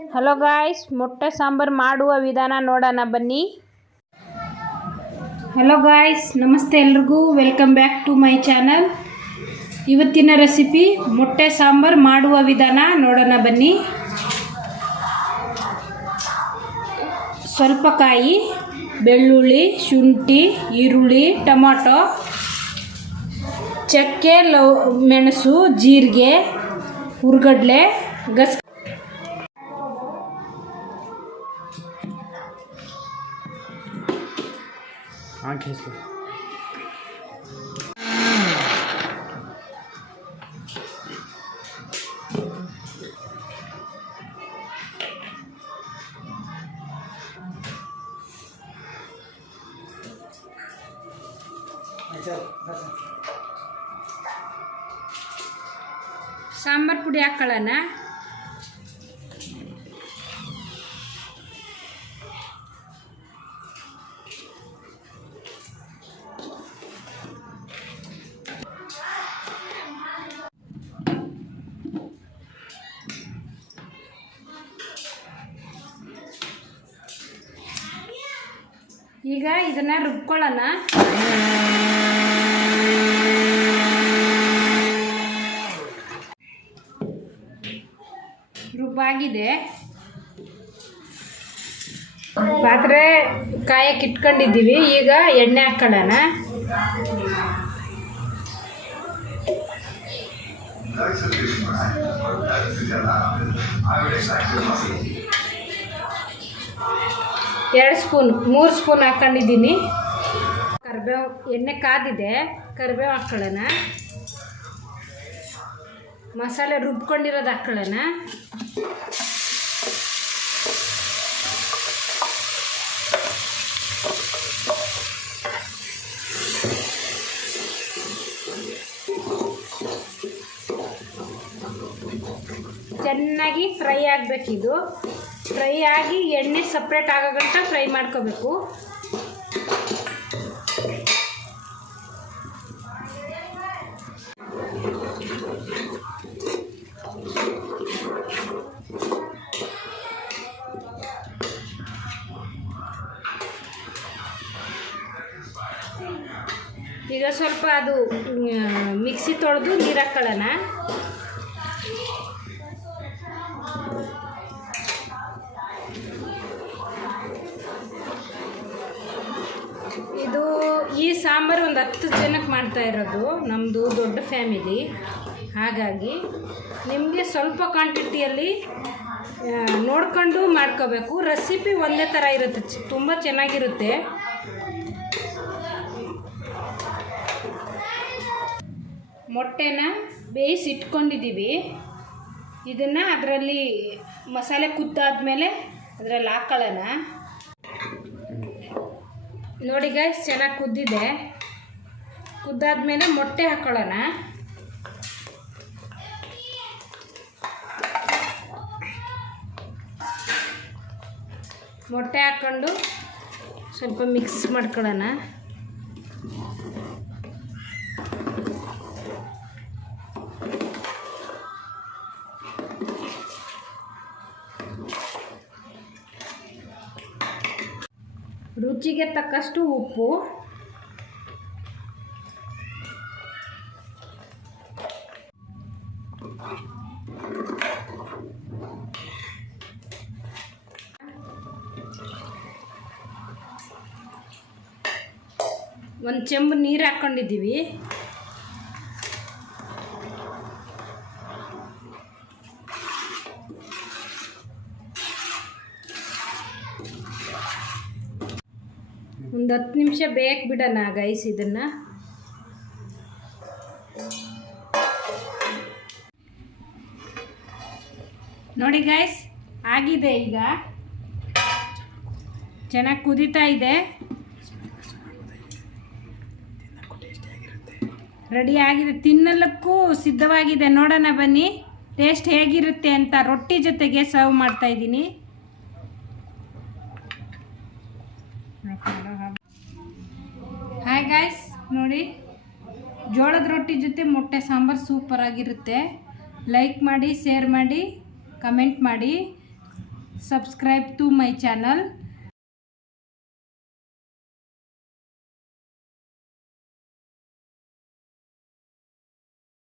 Hello guys ಮೊಟ್ಟೆ ಸಾಂಬಾರು ಮಾಡುವ ವಿಧಾನ ನೋಡೋಣ, ಬನ್ನಿ. ಹಲೋ ಗಾಯ್ಸ್ ನಮಸ್ತೆ ಎಲ್ರಿಗೂ. Welcome back to my channel ಇವತ್ತಿನ ರೆಸಿಪಿ ಮೊಟ್ಟೆ ಸಾಂಬಾರು ಮಾಡುವ ವಿಧಾನ ನೋಡೋಣ, ಬನ್ನಿ. ಸ್ವಲ್ಪ ಕಾಯಿ, ಬೆಳ್ಳುಳ್ಳಿ, ಶುಂಠಿ, ಈರುಳ್ಳಿ, ಟೊಮಾಟೊ, ಚಕ್ಕೆ, ಲವ್, ಮೆಣಸು, ಜೀರಿಗೆ, ಹುರ್ಗಡ್ಲೆ, ಗಸ್ ಅಟ್ಲೀಸ್ಟ್ ಸಾಂಬಾರು ಪುಡಿ ಹಾಕ್ಕೊಳ್ಳೋಣ ಈಗ ಇದನ್ನ ರುಬ್ಕೊಳ್ಳೋಣ. ರುಬ್ಬಾಗಿದೆ. ಪಾತ್ರೆ ಕಾಯಕ್ಕೆ ಇಟ್ಕೊಂಡಿದ್ದೀವಿ. ಈಗ ಎಣ್ಣೆ ಹಾಕ್ಕೊಳ್ಳೋಣ ಎರಡು ಸ್ಪೂನ್, ಮೂರು ಸ್ಪೂನ್ ಹಾಕ್ಕೊಂಡಿದ್ದೀನಿ ಕರಿಬೇವು, ಎಣ್ಣೆ ಕಾದಿದೆ, ಕರಿಬೇವು ಹಾಕ್ಕೊಳ್ಳೋಣ ಮಸಾಲೆ ರುಬ್ಕೊಂಡಿರೋದು ಹಾಕ್ಕೊಳ್ಳೋಣ ಚೆನ್ನಾಗಿ ಫ್ರೈ ಆಗಬೇಕಿದು. ಫ್ರೈ ಆಗಿ ಎಣ್ಣೆ ಸಪ್ರೇಟ್ ಆಗೋ ಗಂಟ ಫ್ರೈ ಮಾಡ್ಕೋಬೇಕು. ಈಗ ಸ್ವಲ್ಪ ಅದು ಮಿಕ್ಸಿ ತೊಳೆದು ನೀರು ಹಾಕ್ಕೊಳ್ಳೋಣ ಹತ್ತು ಜನಕ್ಕೆ ಮಾಡ್ತಾ ಇರೋದು ನಮ್ಮದು ದೊಡ್ಡ ಫ್ಯಾಮಿಲಿ ಹಾಗಾಗಿ ನಿಮಗೆ ಸ್ವಲ್ಪ ಕ್ವಾಂಟಿಟಿಯಲ್ಲಿ ನೋಡ್ಕೊಂಡು ಮಾಡ್ಕೋಬೇಕು. ರೆಸಿಪಿ ಒಂದೇ ಥರ ಇರುತ್ತೆ ತುಂಬ ಚೆನ್ನಾಗಿರುತ್ತೆ. ಮೊಟ್ಟೆನ ಬೇಯಿಸಿ ಇಟ್ಕೊಂಡಿದ್ದೀವಿ. ಇದನ್ನು ಅದರಲ್ಲಿ ಮಸಾಲೆ ಕುದ್ದಾದ್ಮೇಲೆ ಅದರಲ್ಲಿ ಹಾಕೊಳ್ಳೋಣ. ನೋಡಿ ಗೈಸ್ ಚೆನ್ನಾಗಿ ಕುದ್ದಿದೆ. ಕುದ್ದಾದ್ಮೇಲೆ ಮೊಟ್ಟೆ ಹಾಕ್ಕೊಳ್ಳೋಣ ಮೊಟ್ಟೆ ಹಾಕ್ಕೊಂಡು ಸ್ವಲ್ಪ ಮಿಕ್ಸ್ ಮಾಡ್ಕೊಳ್ಳೋಣ. ರುಚಿಗೆ ತಕ್ಕಷ್ಟು ಉಪ್ಪು. ಒಂದು ಚೆಂಬು ನೀರು ಹಾಕ್ಕೊಂಡಿದ್ದೀವಿ ಒಂದು ಹತ್ತು ನಿಮಿಷ ಬೇಕು ಬಿಡೋಣ ಗೈಸ್ ಇದನ್ನು. ನೋಡಿ ಗೈಸ್, ಆಗಿದೆ ಈಗ. ಚೆನ್ನಾಗಿ ಕುದೀತಾ ಇದೆ. ರೆಡಿ ಆಗಿದೆ. ತಿನ್ನಲಕ್ಕೂ ಸಿದ್ಧವಾಗಿದೆ. ನೋಡೋಣ ಬನ್ನಿ. ಟೇಸ್ಟ್ ಹೇಗಿರುತ್ತೆ ಅಂತ ರೊಟ್ಟಿ ಜೊತೆಗೆ ಸರ್ವ್ ಮಾಡ್ತಾ ಇದ್ದೀನಿ. ಹಾಯ್ ಗಾಯ್ಸ್ ನೋಡಿ. ಜೋಳದ ರೊಟ್ಟಿ ಜೊತೆ ಮೊಟ್ಟೆ ಸಾಂಬಾರು ಸೂಪರ್ ಆಗಿರುತ್ತೆ. ಲೈಕ್ ಮಾಡಿ ಶೇರ್ ಮಾಡಿ ಕಮೆಂಟ್ ಮಾಡಿ. Subscribe to my channel.